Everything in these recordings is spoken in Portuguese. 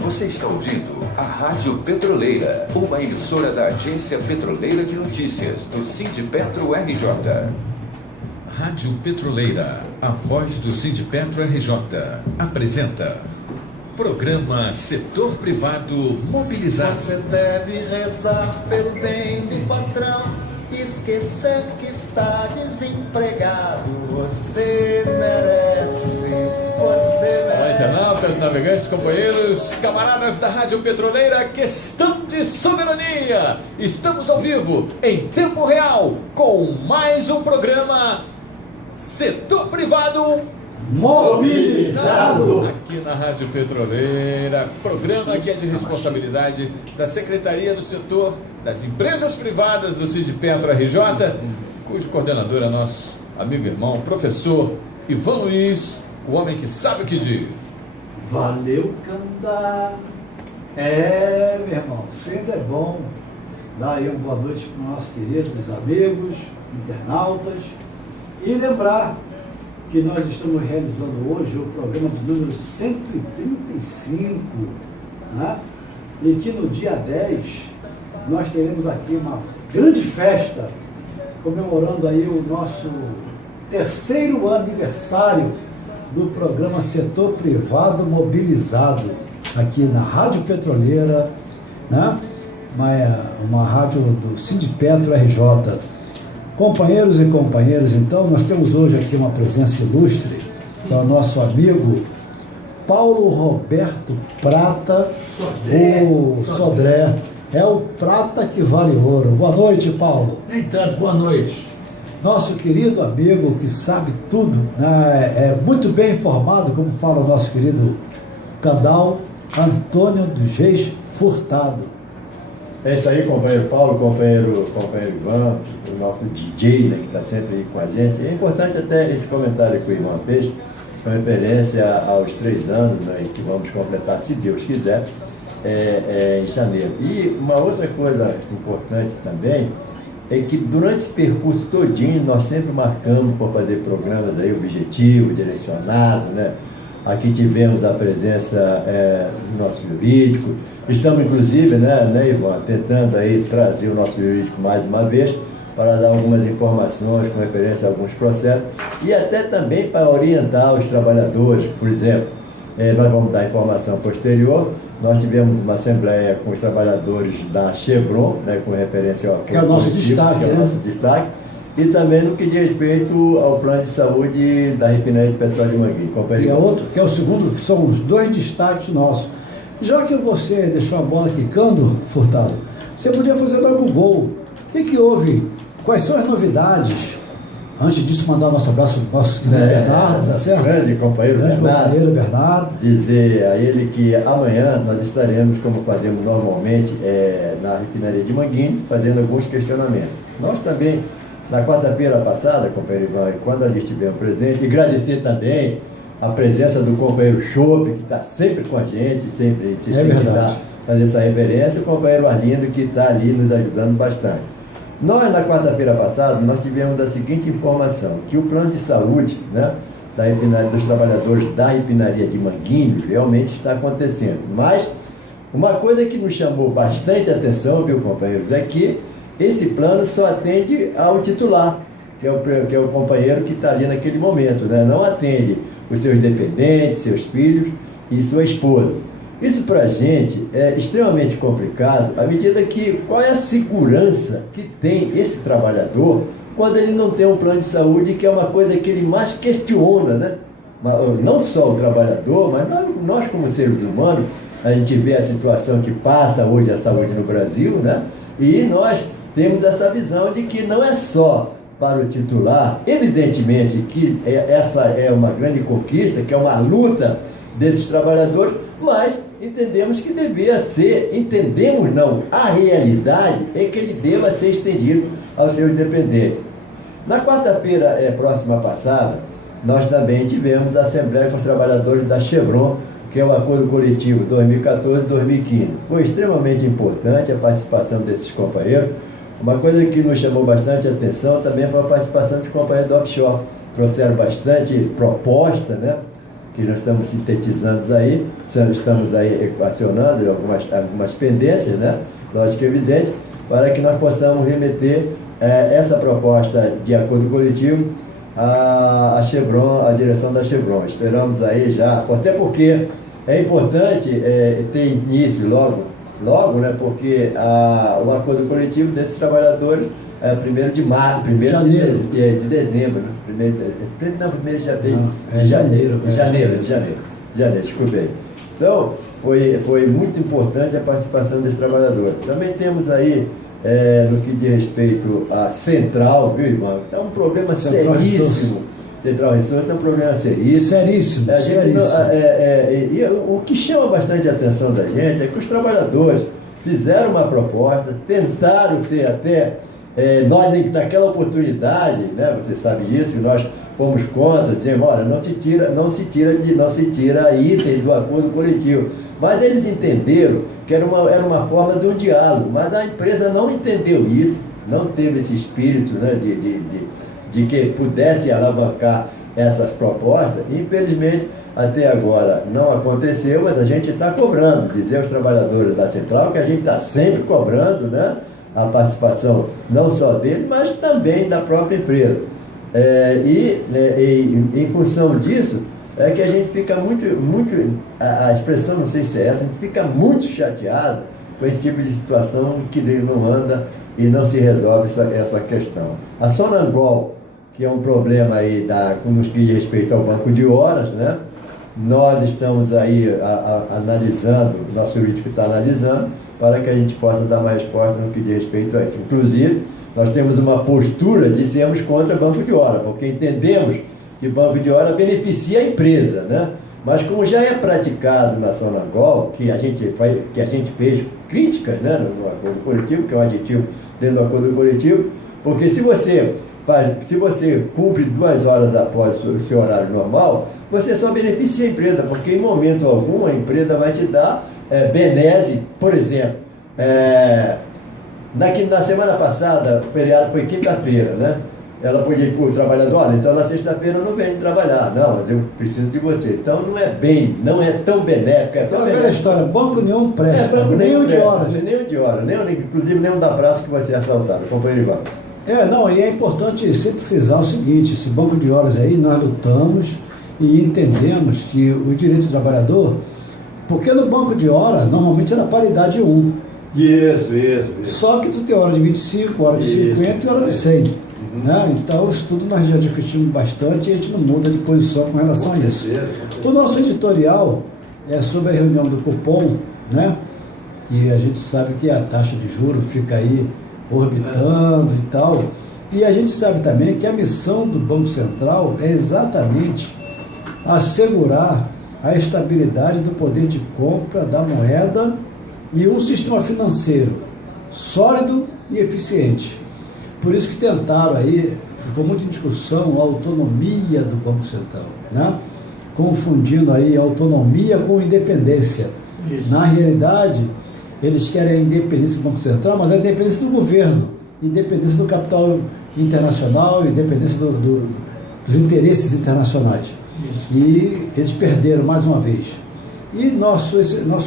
Você está ouvindo a Rádio Petroleira, uma emissora da Agência Petroleira de Notícias, do Sindipetro RJ. Rádio Petroleira, a voz do Sindipetro RJ, apresenta programa Setor Privado Mobilizado. Você deve rezar pelo bem do patrão, esquecer que está desempregado. Você merece, Olá, internautas, navegantes, companheiros, camaradas da Rádio Petroleira, questão de soberania. Estamos ao vivo, em tempo real, com mais um programa Setor Privado Mobilizado. Aqui na Rádio Petroleira, programa que é de responsabilidade da Secretaria do Setor das Empresas Privadas do Sindipetro RJ, cujo coordenador é nosso amigo e irmão, professor Ivan Luiz, o homem que sabe o que diz. Valeu, Candá. Meu irmão, sempre é bom dar aí uma boa noite para os nossos queridos amigos, internautas, e lembrar que nós estamos realizando hoje o programa de número 135, né? E que no dia 10 nós teremos aqui uma grande festa, comemorando aí o nosso terceiro aniversário do programa Setor Privado Mobilizado, aqui na Rádio Petroleira, né? Uma rádio do Sindipetro RJ. Companheiros e companheiras, então, nós temos hoje aqui uma presença ilustre, que é o nosso amigo Paulo Roberto Prata, o Sodré. É o prata que vale ouro. Boa noite, Paulo. Nem tanto, boa noite. Nosso querido amigo que sabe tudo, né? É muito bem informado, como fala o nosso querido Candal, Antônio do Geis Furtado. É isso aí, companheiro Paulo, companheiro Ivan, o nosso DJ, né, que está sempre aí com a gente. É importante até esse comentário que o Ivan fez, com referência aos 3 anos, né, que vamos completar, se Deus quiser, em janeiro. E uma outra coisa importante também é que durante esse percurso todinho nós sempre marcamos para fazer programas aí objetivos, direcionados, né? Aqui tivemos a presença do nosso jurídico. Estamos, inclusive, né, Ivan, tentando aí trazer o nosso jurídico mais uma vez para dar algumas informações com referência a alguns processos e até também para orientar os trabalhadores. Por exemplo, nós vamos dar informação posterior. Nós tivemos uma assembleia com os trabalhadores da Chevron, né, com referência ao... Que é o nosso destaque, né? Nosso destaque. E também no que diz respeito ao plano de saúde da refinaria de petróleo de Manguinhos. E a outro, que é o segundo, que são os 2 destaques nossos. Já que você deixou a bola quicando, Furtado, você podia fazer logo o gol. O que houve? Quais são as novidades? Antes disso, mandar nosso abraço ao nosso querido Bernardo, tá certo? Grande companheiro Bernardo. Dizer a ele que amanhã nós estaremos, como fazemos normalmente, na refinaria de Manguinhos, fazendo alguns questionamentos. Nós também, na quarta-feira passada, companheiro Ivan, quando ali estivemos presentes, e agradecer também a presença do companheiro Chope, que está sempre com a gente, sempre verdade. Fazer essa reverência, o companheiro Arlindo, que está ali nos ajudando bastante. Nós, na quarta-feira passada, nós tivemos a seguinte informação, que o plano de saúde, né, dos trabalhadores da refinaria de Manguinhos realmente está acontecendo. Mas uma coisa que nos chamou bastante atenção, viu, companheiros, é que esse plano só atende ao titular, que é o companheiro que está ali naquele momento, né? Não atende os seus dependentes, seus filhos e sua esposa. Isso para a gente é extremamente complicado, à medida que qual é a segurança que tem esse trabalhador quando ele não tem um plano de saúde, que é uma coisa que ele mais questiona, né? Não só o trabalhador, mas nós como seres humanos, a gente vê a situação que passa hoje a saúde no Brasil, né? E nós temos essa visão de que não é só para o titular, evidentemente que essa é uma grande conquista, que é uma luta desses trabalhadores, mas entendemos que devia ser, a realidade é que ele deva ser estendido aos seus dependentes. Na quarta-feira próxima passada, nós também tivemos a Assembleia com os trabalhadores da Chevron, que é o Acordo Coletivo 2014-2015. Foi extremamente importante a participação desses companheiros. Uma coisa que nos chamou bastante atenção também foi a participação dos companheiros do offshore. Trouxeram bastante proposta, né? que nós estamos sintetizando aí, estamos aí equacionando algumas pendências, né? Lógico e evidente, para que nós possamos remeter essa proposta de acordo coletivo à Chevron, à direção da Chevron. Esperamos aí já, até porque é importante ter início logo, né? Porque o acordo coletivo desses trabalhadores é 1º de março, 1º de dezembro, né? 1º de janeiro, desculpei. Então, foi muito importante a participação desse trabalhador. Também temos aí, no que diz respeito à central, viu, irmão? É um problema seríssimo. Central Resource é um problema seríssimo. E o que chama bastante a atenção da gente é que os trabalhadores fizeram uma proposta, tentaram ser até... nós, naquela oportunidade, né, você sabe disso, que nós fomos contra, dizendo, olha, não se tira itens do acordo coletivo. Mas eles entenderam que era uma forma de um diálogo, mas a empresa não entendeu isso, não teve esse espírito, né, de que pudesse alavancar essas propostas. Infelizmente, até agora não aconteceu, mas a gente está cobrando, dizer aos trabalhadores da Central que a gente está sempre cobrando, né, a participação não só dele, mas também da própria empresa. Em função disso, é que a gente fica a expressão, não sei se é essa, a gente fica muito chateado com esse tipo de situação que não anda e não se resolve essa questão. A Sonangol, que é um problema aí com que diz respeito ao banco de horas, né? Nós estamos aí analisando, o nosso jurídico está analisando, para que a gente possa dar uma resposta no que diz respeito a isso. Inclusive, nós temos uma postura de sermos contra banco de hora, porque entendemos que banco de hora beneficia a empresa, né? Mas como já é praticado na Sonangol, que a gente fez críticas, né, no acordo coletivo, que é um aditivo dentro do acordo coletivo, porque se você cumpre 2 horas após o seu horário normal, você só beneficia a empresa, porque em momento algum a empresa vai te dar benese. Por exemplo, na semana passada, o feriado foi quinta-feira, né? Ela podia ir para o trabalhador, olha, então na sexta-feira eu não venho trabalhar. Não, mas eu preciso de você. Então não é tão benéfico. Aquela velha história, banco nenhum presta, nem o de horas. Nem o de horas, inclusive nem o da praça que vai ser assaltado, companheiro Ivan. E é importante sempre frisar o seguinte, esse banco de horas aí, nós lutamos e entendemos que o direito do trabalhador, porque no banco de hora, normalmente era paridade 1. Isso. Só que tu tem hora de 25, hora de 50 e hora de 100. Né? Então, isso tudo nós já discutimos bastante e a gente não muda de posição com relação a isso. O nosso editorial é sobre a reunião do cupom, né? E a gente sabe que a taxa de juros fica aí orbitando e tal. E a gente sabe também que a missão do Banco Central é exatamente assegurar a estabilidade do poder de compra da moeda e um sistema financeiro sólido e eficiente. Por isso que tentaram aí, ficou muito em discussão a autonomia do Banco Central, né? Confundindo aí autonomia com independência. Isso. Na realidade, eles querem a independência do Banco Central, mas a independência do governo, independência do capital internacional, independência dos interesses internacionais. Isso. E eles perderam mais uma vez. E nosso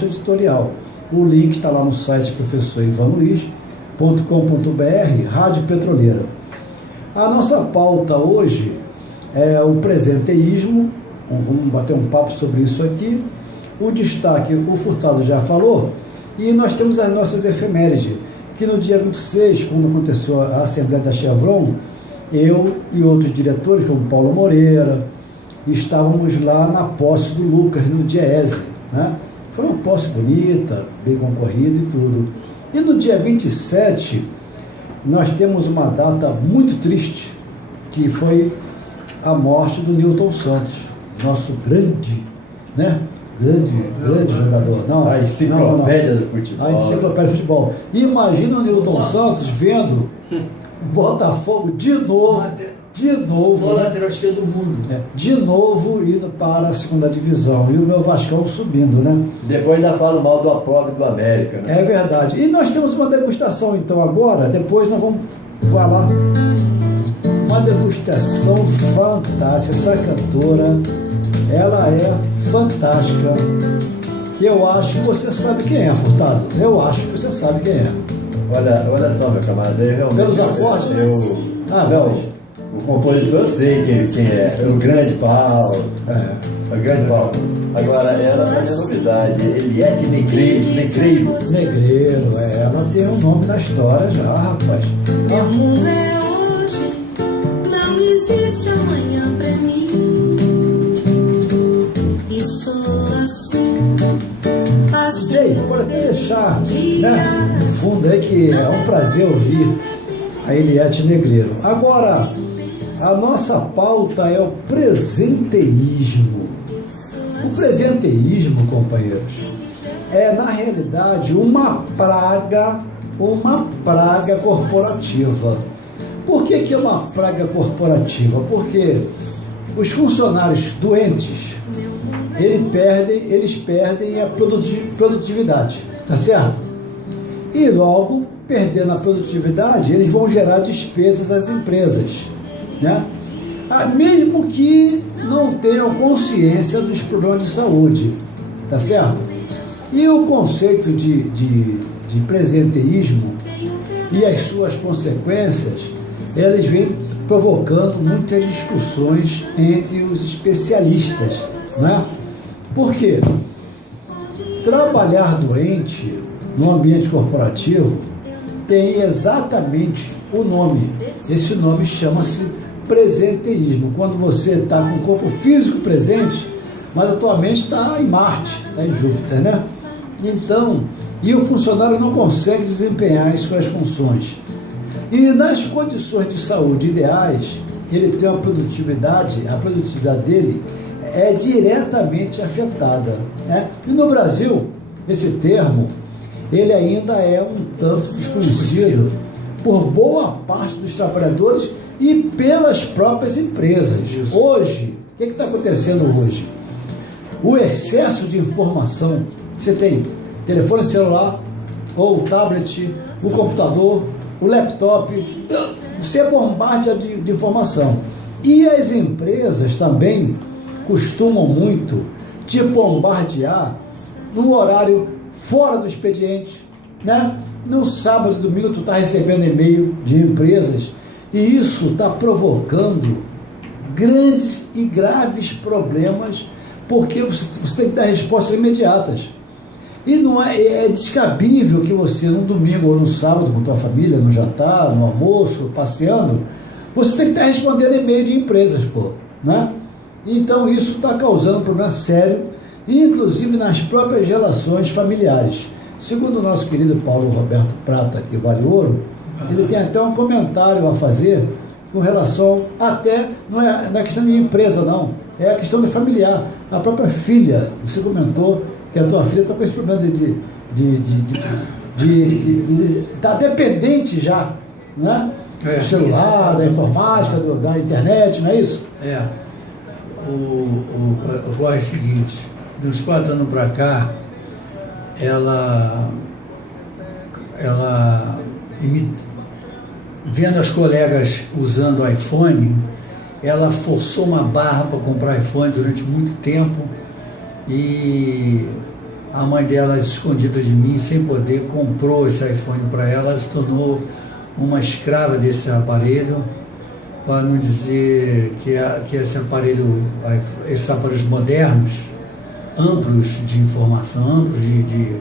editorial, o link está lá no site professorivanluiz.com.br, Rádio Petroleira. A nossa pauta hoje é o presenteísmo, vamos bater um papo sobre isso aqui. O destaque, o Furtado já falou, e nós temos as nossas efemérides, que no dia 26, quando aconteceu a Assembleia da Chevron, eu e outros diretores, como Paulo Moreira, estávamos lá na posse do Lucas, no Diese, né? Foi uma posse bonita, bem concorrida e tudo. E no dia 27, nós temos uma data muito triste, que foi a morte do Newton Santos, nosso grande, né? Grande jogador. Não, a enciclopédia do futebol. A enciclopédia do futebol. E imagina o Newton Santos vendo o Botafogo de novo. O lateral esquerdo do mundo. De novo indo para a segunda divisão. E o meu Vascão subindo, né? Depois ainda falo mal do Apolo do América, né? É verdade. E nós temos uma degustação, então, agora. Depois nós vamos falar uma degustação fantástica. Essa cantora ela é fantástica. Eu acho que você sabe quem é, Furtado. Eu acho que você sabe quem é. Olha só, meu camarada, eu realmente... Pelos acordes? Não, o compositor eu sei quem é. O grande Paulo. O grande Paulo. Agora, ela é novidade. Eliette Negreiro. Negreiro, ela tem um nome na história já, rapaz. Meu mundo é hoje, não existe amanhã pra mim. E sou assim, Ei, pode até deixar, né, no fundo aí que é um prazer ouvir a Eliette Negreiro. Agora, a nossa pauta é o presenteísmo. O presenteísmo, companheiros, é na realidade uma praga corporativa. Por que é uma praga corporativa? Porque os funcionários doentes, eles perdem a produtividade, tá certo? E logo, perdendo a produtividade, eles vão gerar despesas às empresas, né? Mesmo que não tenham consciência dos problemas de saúde, tá certo? E o conceito de presenteísmo e as suas consequências, elas vêm provocando muitas discussões entre os especialistas, né? Por quê? Trabalhar doente no ambiente corporativo tem exatamente o nome. Esse nome chama-se presenteísmo. Quando você está com o corpo físico presente, mas atualmente está em Marte, está em Júpiter, né? Então, e o funcionário não consegue desempenhar as suas funções. E nas condições de saúde ideais, ele tem a produtividade dele é diretamente afetada, né? E no Brasil, esse termo, ele ainda é um tanto desconhecido por boa parte dos trabalhadores e pelas próprias empresas. Isso. Hoje, o que está acontecendo hoje? O excesso de informação. Você tem telefone celular, ou o tablet, o computador, o laptop, você bombardeia de informação. E as empresas também costumam muito te bombardear no horário fora do expediente, né? No sábado e domingo tu está recebendo e-mail de empresas e isso está provocando grandes e graves problemas porque você tem que dar respostas imediatas. E não é descabível que você, no domingo ou no sábado, com tua família, no jantar, no almoço, passeando, você tem que estar respondendo e-mail de empresas, né? Então isso está causando um problema sério, inclusive nas próprias relações familiares. Segundo o nosso querido Paulo Roberto Prata, que vale ouro, ele tem até um comentário a fazer com relação, até, não é na questão de empresa não, é a questão de familiar. A própria filha, você comentou que a tua filha está com esse problema de tá dependente já, né? Do celular, da informática, da internet, não é isso? Ocorre o seguinte, de uns 4 anos para cá, ela vendo as colegas usando iPhone, ela forçou uma barra para comprar iPhone durante muito tempo e a mãe dela, escondida de mim, sem poder, comprou esse iPhone para ela, se tornou uma escrava desse aparelho, para não dizer que esses aparelhos modernos, amplos de informação, amplos de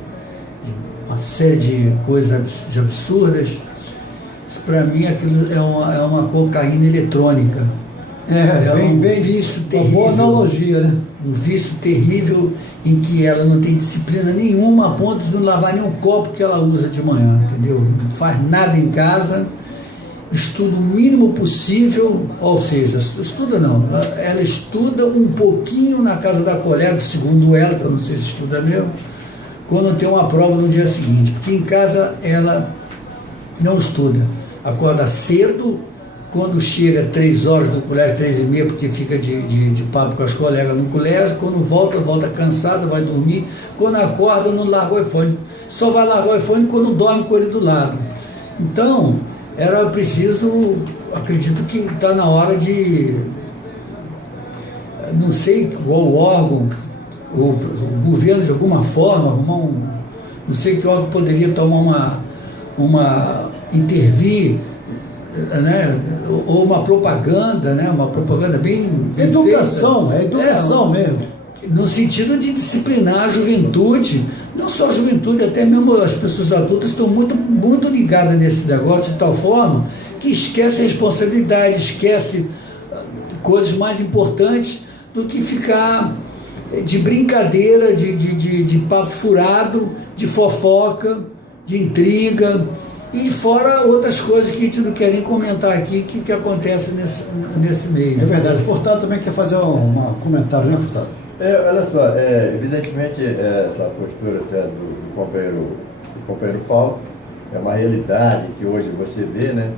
uma série de coisas absurdas, para mim aquilo é uma cocaína eletrônica. Um vício terrível. Uma boa analogia, né? Um vício terrível em que ela não tem disciplina nenhuma a ponto de não lavar nenhum copo que ela usa de manhã, entendeu? Não faz nada em casa, estuda o mínimo possível, ou seja, estuda não, ela estuda um pouquinho na casa da colega, segundo ela, que eu não sei se estuda mesmo, quando tem uma prova no dia seguinte, porque em casa ela não estuda, acorda cedo, quando chega 3 horas do colégio, 3h30, porque fica de papo com as colegas no colégio, quando volta cansada, vai dormir, quando acorda não larga o iPhone, só vai largar o iPhone quando dorme com ele do lado. Então, era preciso, acredito que está na hora de não sei qual órgão, o governo de alguma forma, não sei que órgão poderia tomar intervir, né, ou uma propaganda, né, uma propaganda bem Educação, feita. é educação mesmo. No sentido de disciplinar a juventude, não só a juventude, até mesmo as pessoas adultas estão muito, muito ligadas nesse negócio de tal forma que esquece a responsabilidade, esquece coisas mais importantes do que ficar de brincadeira, de papo furado, de fofoca, de intriga, e fora outras coisas que a gente não quer nem comentar aqui, que acontece nesse meio. É verdade. Furtado também quer fazer um comentário, né, Furtado? Olha só, evidentemente essa postura até do companheiro Paulo é uma realidade que hoje você vê, né?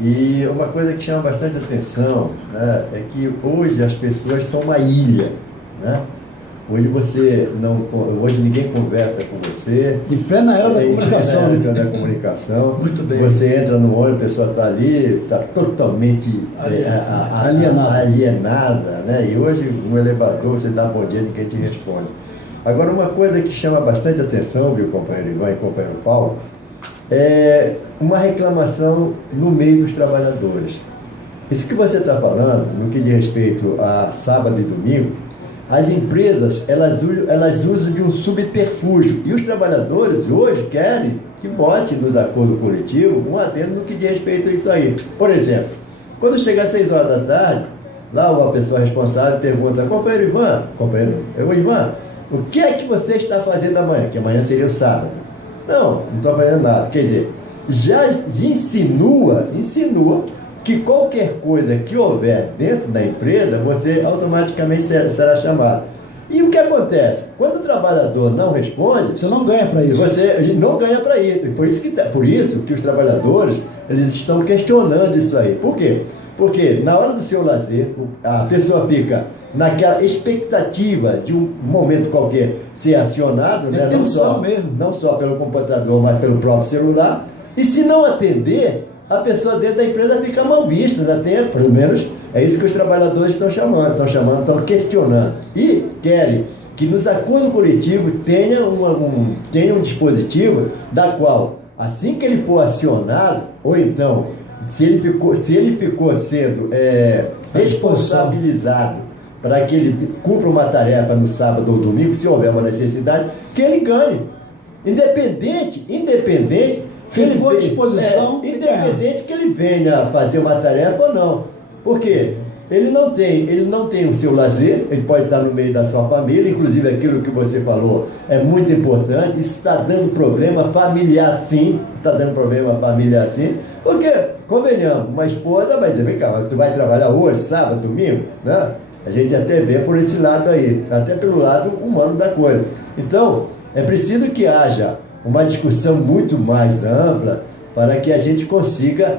E uma coisa que chama bastante atenção, né, é que hoje as pessoas são uma ilha, né? Hoje ninguém conversa com você. Em plena era da comunicação. Em plena era da comunicação. Muito bem. Você entra no ônibus, a pessoa está ali, está totalmente alienada, né? E hoje no elevador você dá bom dia, ninguém te responde. Agora, uma coisa que chama bastante atenção, viu, companheiro Ivan e companheiro Paulo, é uma reclamação no meio dos trabalhadores. Isso que você está falando, no que diz respeito a sábado e domingo, as empresas, elas usam de um subterfúgio. E os trabalhadores hoje querem que bote nos acordos coletivos um adendo no que diz respeito a isso aí. Por exemplo, quando chegar às 6 horas da tarde, lá uma pessoa responsável pergunta: companheiro Ivan, Ivan, o que é que você está fazendo amanhã? Que amanhã seria o sábado. Não estou fazendo nada. Quer dizer, já insinua que qualquer coisa que houver dentro da empresa, você automaticamente será chamado. E o que acontece? Quando o trabalhador não responde, você não ganha para isso. Você não ganha para isso. E por isso que os trabalhadores, eles estão questionando isso aí. Por quê? Porque na hora do seu lazer, a pessoa fica naquela expectativa de um momento qualquer ser acionado, né? Não só pelo computador, mas pelo próprio celular. E se não atender, a pessoa dentro da empresa fica mal vista, até, pelo menos é isso que os trabalhadores estão estão questionando. E querem que nos acordos coletivos tenha um dispositivo da qual, assim que ele for acionado, ou então, se ele ficou sendo responsabilizado para que ele cumpra uma tarefa no sábado ou domingo, se houver uma necessidade, que ele ganhe. Independente se ele for à disposição, independente que ele venha fazer uma tarefa ou não. Por quê? Ele não tem o seu lazer, ele pode estar no meio da sua família, inclusive aquilo que você falou é muito importante. Isso está dando problema familiar, sim. Porque, convenhamos, uma esposa vai dizer: vem cá, tu vai trabalhar hoje, sábado, domingo, né? A gente até vê por esse lado aí, até pelo lado humano da coisa. Então, é preciso que haja uma discussão muito mais ampla para que a gente consiga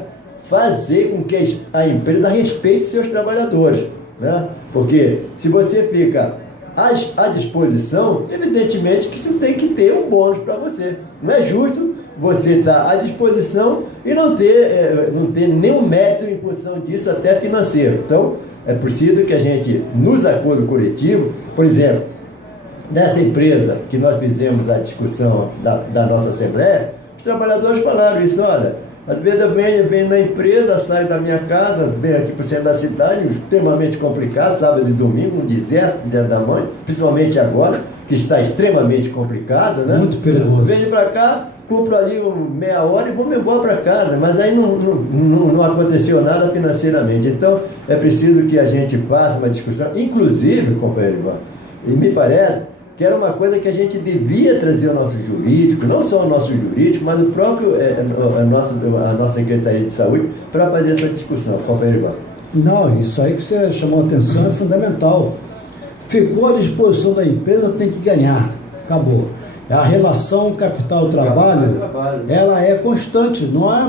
fazer com que a empresa respeite seus trabalhadores, né? Porque se você fica à disposição, evidentemente que isso tem que ter um bônus para você. Não é justo você estar à disposição e não ter nenhum mérito em função disso, até financeiro. Então, é preciso que a gente, nos acordos coletivos, por exemplo, nessa empresa que nós fizemos a discussão da nossa Assembleia, os trabalhadores falaram isso: olha, às vezes eu venho na empresa, saio da minha casa, venho aqui para o centro da cidade, extremamente complicado, sábado e domingo, um deserto, dia da mãe, principalmente agora, que está extremamente complicado, né? Muito perigoso. Venho para cá, cumpro ali meia hora e vou embora para casa, mas aí não aconteceu nada financeiramente. Então, é preciso que a gente faça uma discussão, inclusive, companheiro Ivan, e me parece que era uma coisa que a gente devia trazer ao nosso jurídico, não só o nosso jurídico, mas o próprio, a nossa Secretaria de Saúde, para fazer essa discussão. Companheiro Ivan. Não, isso aí que você chamou a atenção é fundamental. Ficou à disposição da empresa, tem que ganhar. Acabou. A relação capital-trabalho, ela é constante, não é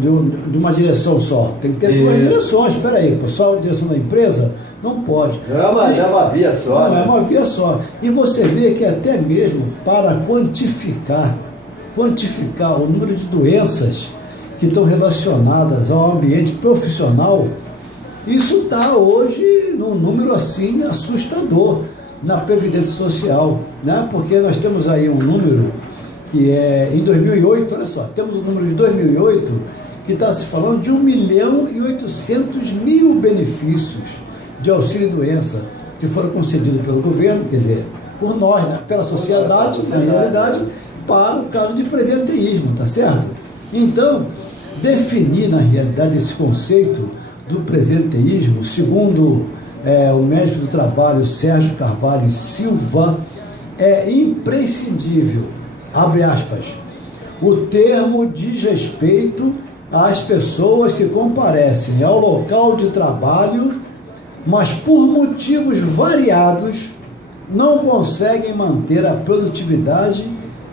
de uma direção só. Tem que ter duas direções. Espera aí, só a direção da empresa não pode. Não é uma via só. Não, é uma via só. E você vê que até mesmo para quantificar o número de doenças que estão relacionadas ao ambiente profissional, Isso está hoje num número assim assustador na Previdência Social, né? Porque nós temos aí um número que é em 2008, olha só, temos um número de 2008 que está se falando de 1.800.000 benefícios de auxílio-doença que foram concedidos pelo governo, quer dizer, por nós, né? Pela sociedade, na realidade, para o caso de presenteísmo, tá certo? Então, definir na realidade esse conceito do presenteísmo, segundo o médico do trabalho Sérgio Carvalho Silva, é imprescindível, abre aspas, o termo diz respeito às pessoas que comparecem ao local de trabalho, mas por motivos variados não conseguem manter a produtividade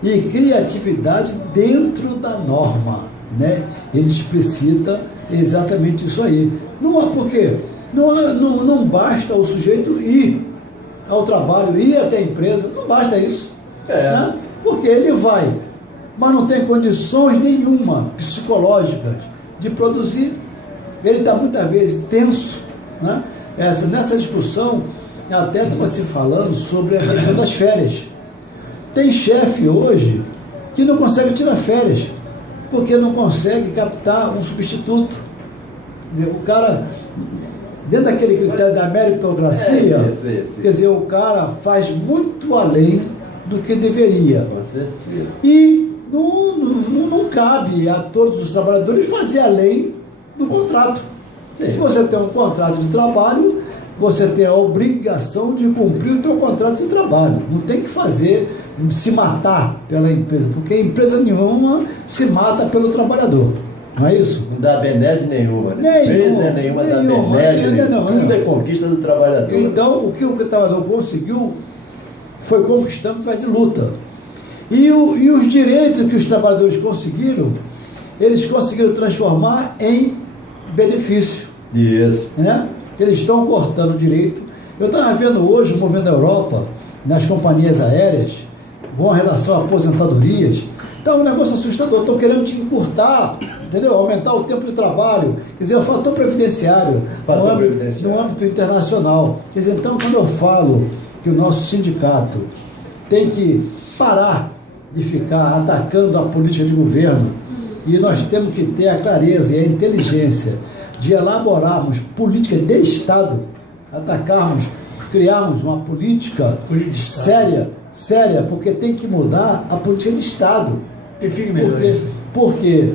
e criatividade dentro da norma, né? Ele explicita exatamente isso aí. Não há porquê. Não basta o sujeito ir ao trabalho, ir até a empresa, não basta isso. Né? Porque ele vai, mas não tem condições nenhuma psicológicas de produzir. Ele está muitas vezes tenso, né? Nessa discussão até estava se falando sobre a questão das férias. Tem chefe hoje que não consegue tirar férias, porque não consegue captar um substituto. Quer dizer, o cara, dentro daquele critério da meritocracia, quer dizer, o cara faz muito além do que deveria. Com certeza. E não cabe a todos os trabalhadores fazer além do contrato. Se você tem um contrato de trabalho, você tem a obrigação de cumprir o teu contrato de trabalho. Não tem que se matar pela empresa, porque empresa nenhuma se mata pelo trabalhor. Não é isso? Não dá benese nenhuma, né? Empresa nenhuma dá benese nenhuma. Tudo é conquista do trabalhador. Então, o que o trabalhador conseguiu foi conquistando através de luta. E os direitos que os trabalhadores conseguiram, eles conseguiram transformar em benefício. Isso. Né? Eles estão cortando o direito. Eu estava vendo hoje o movimento da Europa, nas companhias aéreas, com relação a aposentadorias. Está um negócio assustador. Estão querendo te encurtar, entendeu? Aumentar o tempo de trabalho. Quer dizer, o fator previdenciário, no âmbito internacional. Quer dizer, então, quando eu falo que o nosso sindicato tem que parar de ficar atacando a política de governo, e nós temos que ter a clareza e a inteligência de elaborarmos política de Estado, criarmos uma política séria, porque tem que mudar a política de Estado. Porque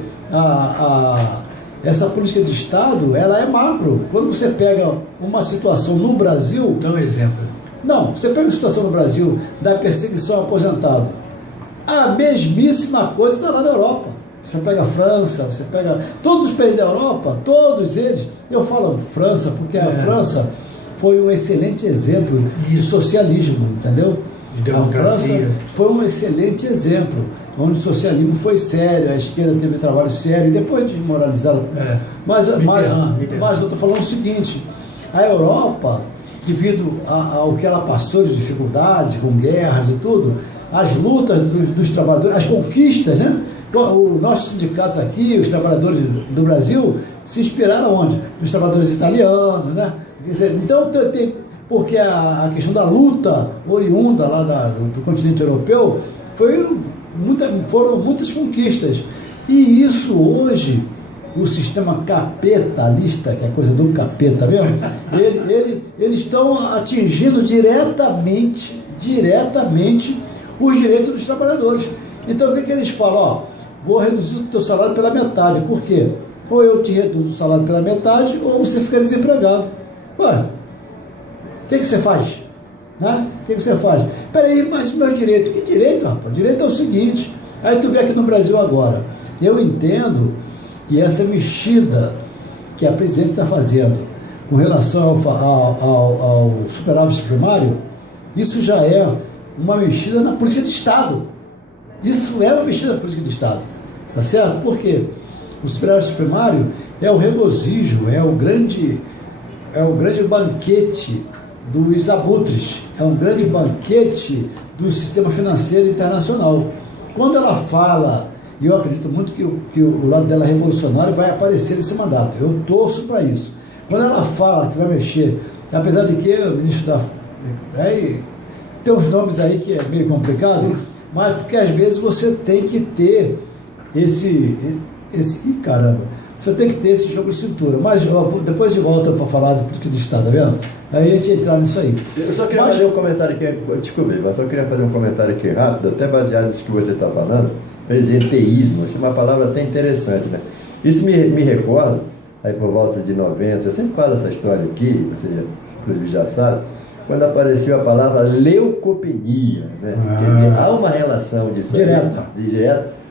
essa política de Estado, ela é macro. Quando você pega uma situação no Brasil... Dá um exemplo. Não, você pega a situação no Brasil da perseguição ao aposentado. A mesmíssima coisa está lá na Europa. Você pega a França, você pega todos os países da Europa, todos eles. Eu falo França, porque a França foi um excelente exemplo de socialismo, entendeu? De democracia. A França foi um excelente exemplo, onde o socialismo foi sério, a esquerda teve trabalho sério, e depois desmoralizado. Mas eu estou falando o seguinte, a Europa, devido ao que ela passou de dificuldades, com guerras e tudo, as lutas dos trabalhadores, as conquistas, né? O nosso sindicato aqui, os trabalhadores do Brasil, se inspiraram onde? Nos trabalhadores italianos, né? Então, porque a questão da luta oriunda lá do continente europeu foram muitas conquistas. E isso hoje, o sistema capitalista, que é coisa do capeta mesmo, eles estão atingindo diretamente os direitos dos trabalhadores. Então, o que eles falam? Ó, vou reduzir o teu salário pela metade. Por quê? Ou eu te reduzo o salário pela metade, ou você fica desempregado. Ué, o que você faz? Né? O que você faz? Peraí, mas meu direito? Que direito, rapaz? O direito é o seguinte. Aí tu vê aqui no Brasil agora. Eu entendo que essa mexida que a presidência está fazendo com relação ao superávit primário, isso já é uma mexida na política de Estado. Isso é uma mexida na política de Estado. Tá certo? Por quê? O superávit primário é o regozijo, é o grande banquete dos abutres, é um grande banquete do sistema financeiro internacional. Quando ela fala, e eu acredito muito que o lado dela revolucionário vai aparecer nesse mandato, eu torço para isso. Quando ela fala que vai mexer, apesar de que o ministro da... Aí, tem uns nomes aí que é meio complicado, mas porque às vezes você tem que ter ih, caramba, você tem que ter esse jogo de cintura. Mas ó, depois de volta para falar do político de Estado, tá vendo? Aí a gente entrar nisso aí. Eu só queria fazer um comentário aqui, desculpe, mas só queria fazer um comentário aqui rápido, até baseado nisso que você está falando, presenteísmo, isso é uma palavra até interessante, né? Isso me recorda, aí por volta de 90, eu sempre falo essa história aqui, você inclusive já sabe, quando apareceu a palavra leucopenia, né? Quer dizer, há uma relação disso direta,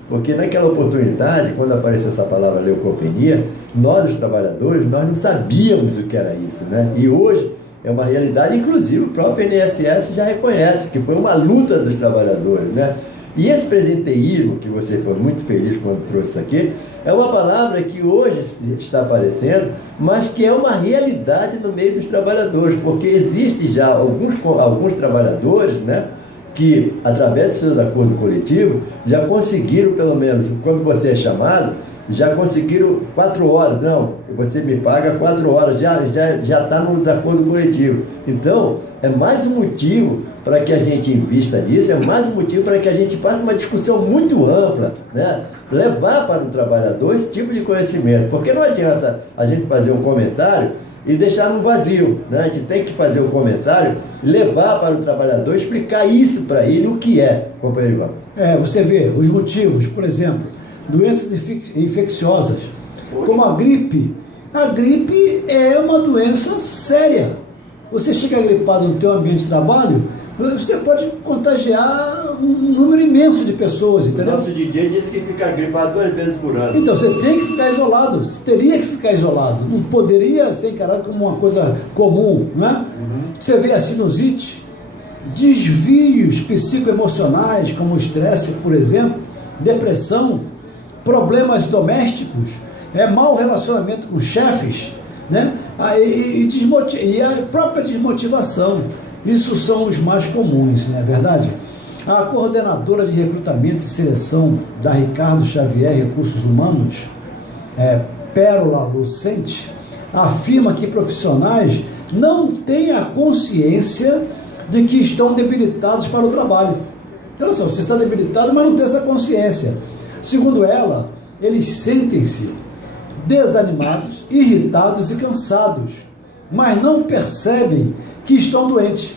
porque naquela oportunidade, quando apareceu essa palavra leucopenia, nós, os trabalhadores, nós não sabíamos o que era isso, né? E hoje é uma realidade, inclusive o próprio INSS já reconhece que foi uma luta dos trabalhadores, né? E esse presenteísmo, que você foi muito feliz quando trouxe isso aqui, é uma palavra que hoje está aparecendo, mas que é uma realidade no meio dos trabalhadores, porque existe já alguns trabalhadores, né, que, através dos seus acordos coletivos, já conseguiram, pelo menos, quando você é chamado, já conseguiram 4 horas. Não, você me paga 4 horas, já está no acordo coletivo. Então, é mais um motivo para que a gente invista nisso, é mais um motivo para que a gente faça uma discussão muito ampla, né? Levar para o trabalhador esse tipo de conhecimento, porque não adianta a gente fazer um comentário e deixar no vazio, né? A gente tem que fazer um comentário, levar para o trabalhador, explicar isso para ele, o que é, companheiro Ivan. Você vê os motivos, por exemplo, doenças infecciosas, como a gripe. A gripe é uma doença séria. Você chega gripado no teu ambiente de trabalho, você pode contagiar um número imenso de pessoas, entendeu? O nosso DJ disse que fica gripado 2 vezes por ano. Então, você tem que ficar isolado, você teria que ficar isolado, não poderia ser encarado como uma coisa comum, né? Você vê a sinusite, desvios psicoemocionais, como o estresse, por exemplo, depressão, problemas domésticos, mau relacionamento com chefes, né? E a própria desmotivação. Isso são os mais comuns, não é verdade? A coordenadora de recrutamento e seleção da Ricardo Xavier Recursos Humanos, Pérola Lucente, afirma que profissionais não têm a consciência de que estão debilitados para o trabalho. Olha só, você está debilitado, mas não tem essa consciência. Segundo ela, eles sentem-se desanimados, irritados e cansados, mas não percebem que estão doentes.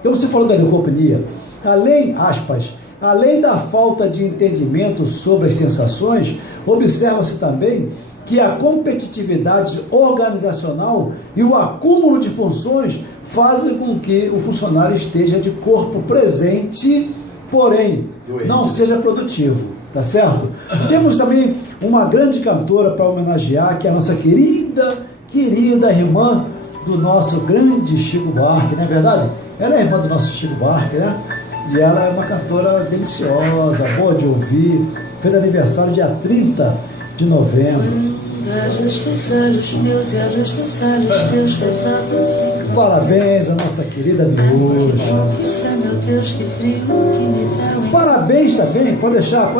Então você falou da leucopenia, além da falta de entendimento sobre as sensações, observa-se também que a competitividade organizacional e o acúmulo de funções fazem com que o funcionário esteja de corpo presente, porém não seja produtivo. Tá certo? Temos também uma grande cantora para homenagear, que é a nossa querida irmã do nosso grande Chico Buarque, não é verdade? Ela é irmã do nosso Chico Buarque, né? E ela é uma cantora deliciosa, boa de ouvir. Fez aniversário dia 30 de novembro. Parabéns à nossa querida Miúcha. Parabéns também, pode deixar.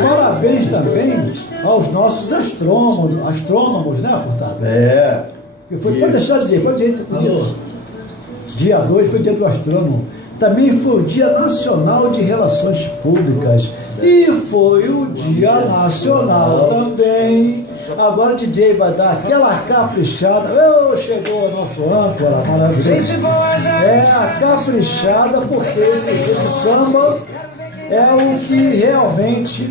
Parabéns também aos nossos astrônomos, né, Furtado? Pode deixar de dia, pode ir. Dia 2 foi o dia do astrônomo. Também foi o Dia Nacional de Relações Públicas. E foi o Dia Nacional também. Agora o DJ vai dar aquela caprichada. Chegou o nosso âncora maravilhoso. A caprichada, porque esse samba é o que realmente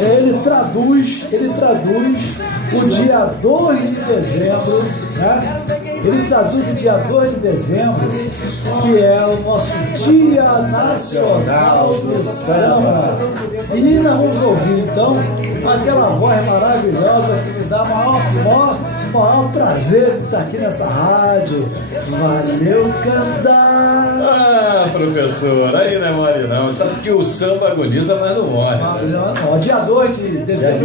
ele traduz o dia 2 de dezembro, né? Ele traduz o dia 2 de dezembro, que é o nosso Dia Nacional do Samba. E nós vamos ouvir então aquela voz maravilhosa que me dá maior prazer de estar aqui nessa rádio. Valeu, cantar! Professor, aí não é mole não. Sabe que o samba agoniza, mas não morre. Dia 2 de dezembro.